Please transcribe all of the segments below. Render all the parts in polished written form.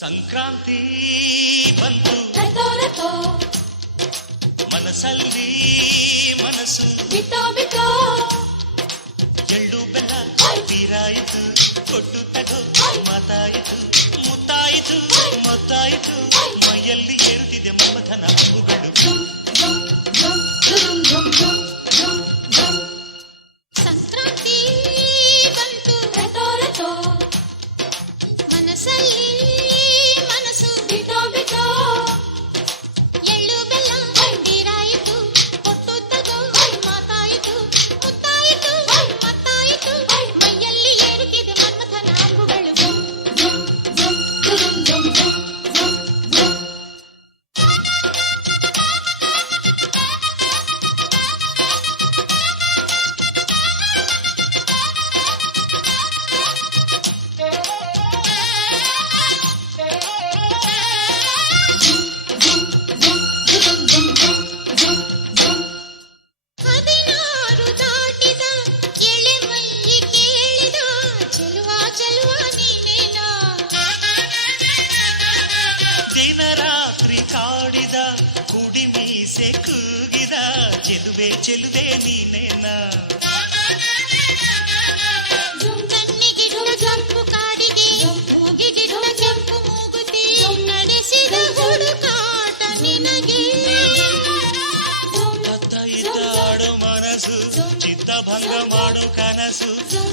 ಸಂಕ್ರಾಂತಿ ಬಂತು ಮನಸ್ಸಲ್ಲಿ ಮನಸ್ಸು ಬಿಟ್ಟೋ ಬಿಟ್ಟೋ ಎಳ್ಳು ಬೆಲ್ಲ ತೀರಾಯಿತು ಕೊಟ್ಟು ತಗೋ ಮಾತಾಯಿತು ಮುತ್ತಾಯಿತು ಮೊತ್ತಾಯಿತು ಮೈಯಲ್ಲಿ ಏರುತ್ತಿದೆ ಮಮಥನ ಹಬ್ಬುಗಳು. ಸಂಕ್ರಾಂತಿ ಬಂತು ರಟೋ ಮನಸ್ಸಲ್ಲಿ ಮನಸ್ಸು ಬಿಟ್ಟೋ ಬಿಟ್ಟೋ ಎಳ್ಳು ಬೆಲ್ಲ ತೀರಾಯಿತು ಕೊಟ್ಟು ತಗೋ ಮಾತಾಯಿತು ಮುತ್ತಾಯಿತು ಮತ್ತಾಯಿತು ಮೈಯಲ್ಲಿ ಏರುತ್ತಿದೆ ಮನ್ಮಥನ ಅಂಬುಗಳು. ಹದಿನಾರು ದಾಟಿದ ಎಳೆ ಮೈ ಕೇಳಿದ ಚೆಲುವ ಚೆಲುವ ನೀನೇನೋ ದಿನ ರಾತ್ರಿ ಕಾಡಿದ ಕುಡಿ ಮೀಸೆ ಕೂಗಿದ ಚೆಲುವೆ ಚೆಲುವೆ ನೀನೇನ. ಕಣ್ಣಿಗಿಡುವ ಕೆಂಪು ಕಾಡಿಗೆ ಮೂಗಿಗಿಡುವ ಕೆಂಪು ಮೂಗುತಿ ನಡೆಸಿದ ಹುಡುಕಾಟ ನಿನಗೆ ಇದ್ದಾಡು ಮನಸ್ಸು ಚಿತ್ತಭಂಗ ಮಾಡು ಕನಸು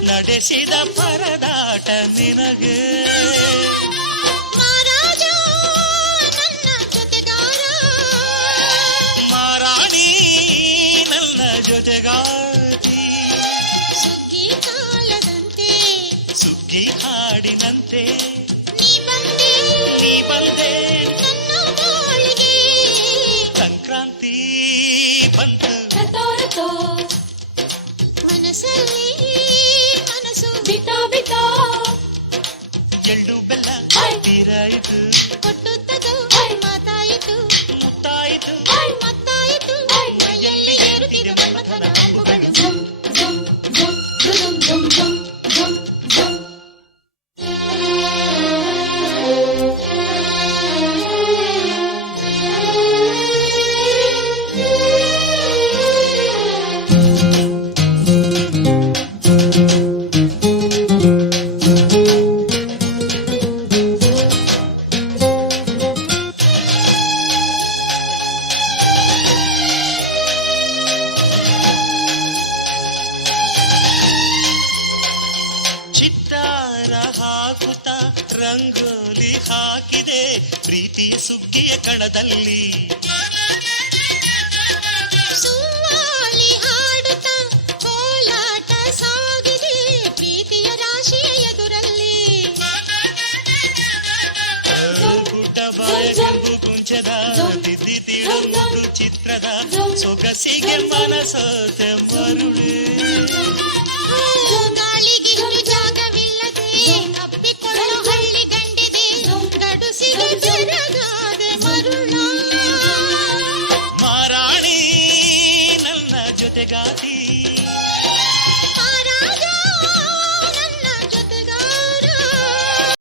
ನಡೆಸಿದ ಪರದಾಟ ನಿನಗೆ. ಮಹಾರಾಜ ನನ್ನ ಜೊತೆಗಾರ ಮಾರಾಣಿ ನನ್ನ ಜೊತೆಗಾತಿ ಸುಗ್ಗಿ ಕಾಲದಂತೆ ಸುಗ್ಗಿ ಹಾಡಿನಂತೆ ನೀ ಬಂದೆ ನನ್ನ ಬಾಳಿಗೆ. ಸಂಕ್ರಾಂತಿ ಬಂತು ರಟೋ ಮನಸ್ಸಲ್ಲಿ ಮನಸ್ಸು ಬಿಟ್ಟೋ ಬಿಟ್ಟೋ ಎಳ್ಳು ಬೆಲ್ಲ ತೀರಾಯಿತು ಕೊಟ್ಟು ತಗೋ ಮಾತಾಯಿತು ಮುತ್ತಾಯಿತು ಮತ್ತಾಯಿತು ಮೈಯಲ್ಲಿ ಏರುತ್ತಿದೆ ಮನ್ಮಥನ ಅಂಬುಗಳು. ಚಿತ್ತಾರ ಹಾಕುತ್ತ ರಂಗೋಲಿ ಹಾಕಿದೆ ಪ್ರೀತಿಯ ಸುಗ್ಗಿಯ ಕಣದಲ್ಲಿ. ಸುವಾಲಿ ಹಾಡುತ್ತ ಕೋಲಾಟ ಸಾಗಿದೆ ಪ್ರೀತಿಯ ರಾಶಿಯ ಎದುರಲ್ಲಿ. ಗುಡ್ಡ ಬಾಯ ಕೆಂಪು ಕುಂಚದ ತಿದ್ದಿ ತೀಡು ಮುದ್ದು ಚಿತ್ರದ ಸೊಗಸಿಗೆ ಮನಸೋತೆ ಮರುಳು. ಗಾಳಿಗಿಂದು ಜಾಗವಿಲ್ಲದೆ ಅಪ್ಪಿಕೊಳ್ಳೋ ಹಳ್ಳಿ ಗಂಡಿದೆ ಗಡುಸಿಗೆ ಜರಗಾದೆ ಮರುಳ. ಮಾರಾಣಿ ನನ್ನ ಜೊತೆಗಾತಿ